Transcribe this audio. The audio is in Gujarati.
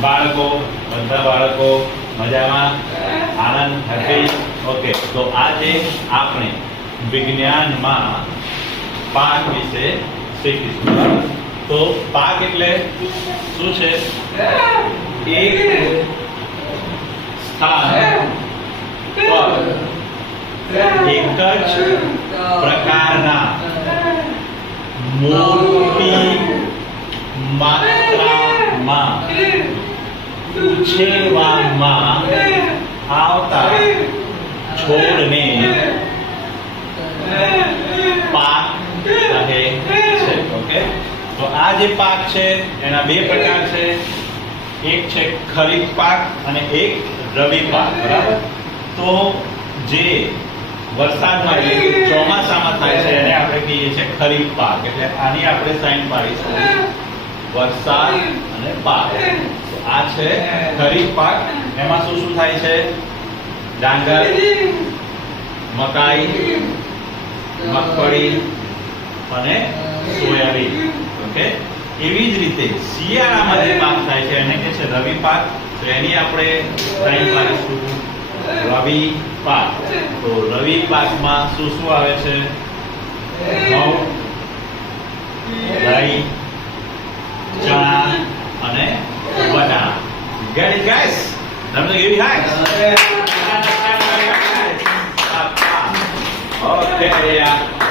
બાળકો બધા બાળકો મજામાં આનંદ હેપી ઓકે તો આજે આપણે વિજ્ઞાનમાં પાક વિશે શીખીશું તો પાક એટલે શું છે એક સ્થાન પર એક જ પ્રકારના મોટી માત્રામાં ઉછેરવામાં આવતા છોડને પાક કહે છે ઓકે તો આ જે પાક છે એના બે પ્રકાર છે એક છે ખરીફ પાક અને એક રવિ પાક બરાબર તો જે વરસાદમાં એટલે કે ચોમાસામાં થાય છે એને આપણે કહીએ છીએ ખરીફ પાક એટલે આની આપણે સાઈન પાડીશું વરસાદ અને પાક તો આ છે ખરીફ પાક એમાં શું શું થાય છે ડાંગર મકાઈ મગફળી અને સોયાબીન ઓકે એવી જ રીતે શિયાળામાં જે પાક થાય છે એને કહે છે રવિ પાક તો એની આપણે સાઈન પાડીશું રવિ પાક તો રવિ પાકમાં શું શું આવે છે ઘઉં રાઈ ચણા અને વટાણા get it guys let me give you guys okay yeah